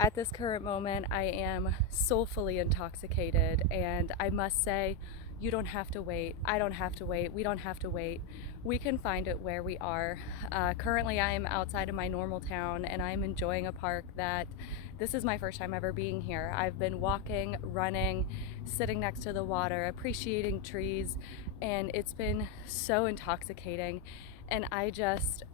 At this current moment, I am soulfully intoxicated, and I must say, you don't have to wait. I don't have to wait. We don't have to wait. We can find it where we are. Currently, I am outside of my normal town, and I'm enjoying a park that this is my first time ever being here. I've been walking, running, sitting next to the water, appreciating trees, and it's been so intoxicating. And I just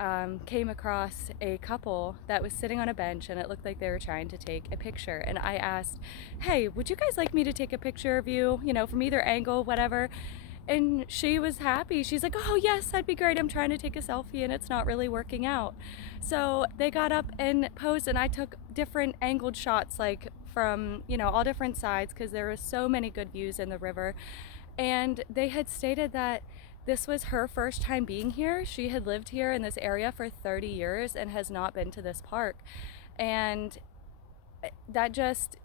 came across a couple that was sitting on a bench, and it looked like they were trying to take a picture. And I asked, hey, would you guys like me to take a picture of you, from either angle, whatever? And she was happy. She's like, oh, yes, that'd be great. I'm trying to take a selfie and it's not really working out. So they got up and posed, and I took different angled shots, like from, all different sides, because there were so many good views in the river. And they had stated that this was her first time being here. She had lived here in this area for 30 years and has not been to this park. And that just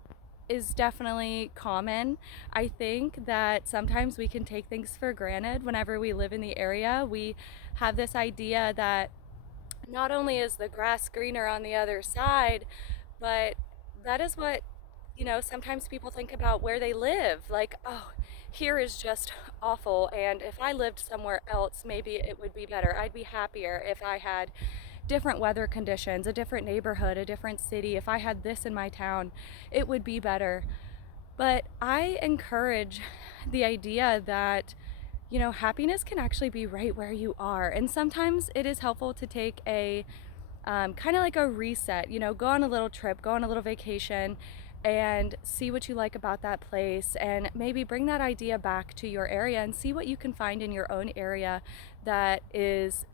is definitely common. I think that sometimes we can take things for granted whenever we live in the area. We have this idea that not only is the grass greener on the other side, but that is what, sometimes people think about where they live. Like, oh, here is just awful. And if I lived somewhere else, maybe it would be better. I'd be happier if I had different weather conditions, a different neighborhood, a different city. If I had this in my town, it would be better. But I encourage the idea that, happiness can actually be right where you are. And sometimes it is helpful to take a kind of like a reset, go on a little trip, go on a little vacation, and see what you like about that place, and maybe bring that idea back to your area and see what you can find in your own area that is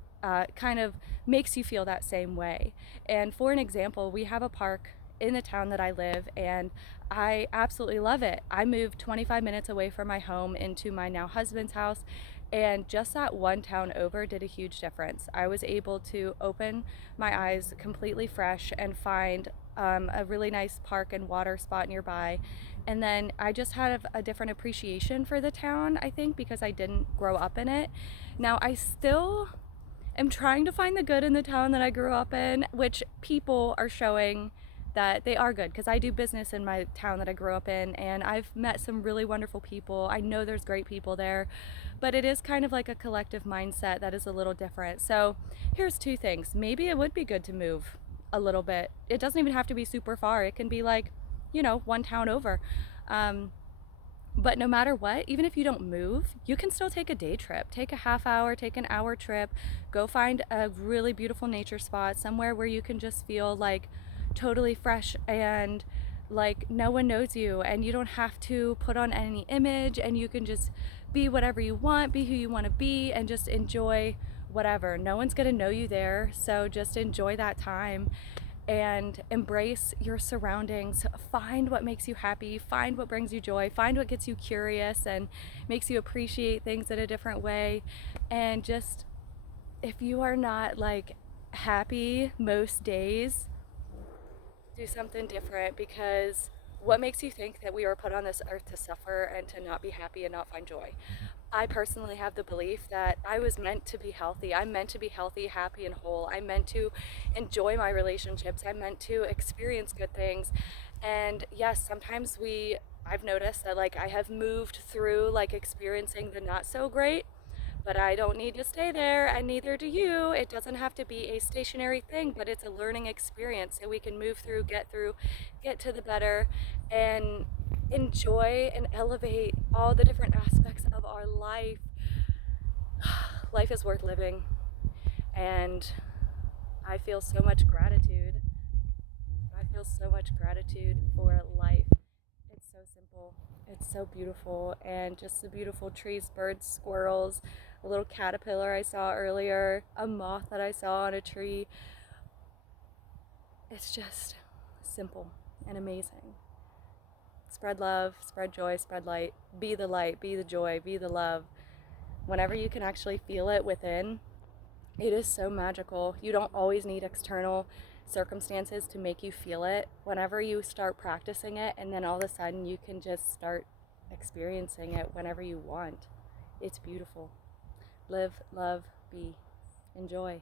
kind of makes you feel that same way. And for an example, we have a park in the town that I live, and I absolutely love it. I moved 25 minutes away from my home into my now husband's house, and just that one town over did a huge difference. I was able to open my eyes completely fresh and find a really nice park and water spot nearby. And then I just had a different appreciation for the town, I think, because I didn't grow up in it. Now, I still am trying to find the good in the town that I grew up in, which people are showing that they are good, because I do business in my town that I grew up in, and I've met some really wonderful people. I know there's great people there, but it is kind of like a collective mindset that is a little different. So here's two things. Maybe it would be good to move a little bit. It doesn't even have to be super far. It can be like, one town over. But no matter what, even if you don't move, you can still take a day trip. Take a half hour, take an hour trip, go find a really beautiful nature spot, somewhere where you can just feel like totally fresh and like no one knows you, and you don't have to put on any image, and you can just be whatever you want, be who you want to be, and just enjoy whatever. No one's going to know you there, so just enjoy that time and embrace your surroundings. Find what makes you happy, find what brings you joy, find what gets you curious and makes you appreciate things in a different way. And just, if you are not like happy most days, do something different, because what makes you think that we were put on this earth to suffer and to not be happy and not find joy? I personally have the belief that I was meant to be healthy. I'm meant to be healthy, happy, and whole. I'm meant to enjoy my relationships. I'm meant to experience good things. And yes, sometimes I've noticed that like I have moved through like experiencing the not so great, but I don't need to stay there, and neither do you. It doesn't have to be a stationary thing, but it's a learning experience, so we can move through, get to the better, and enjoy and elevate all the different aspects of our life. Life is worth living, and I feel so much gratitude. I feel so much gratitude for life. It's so simple. It's so beautiful, and just the beautiful trees, birds, squirrels, a little caterpillar I saw earlier, a moth that I saw on a tree. It's just simple and amazing. Spread love, spread joy, spread light, be the joy, be the love. Whenever you can actually feel it within, it is so magical. You don't always need external circumstances to make you feel it. Whenever you start practicing it, and then all of a sudden you can just start experiencing it whenever you want. It's beautiful. Live, love, be. Enjoy.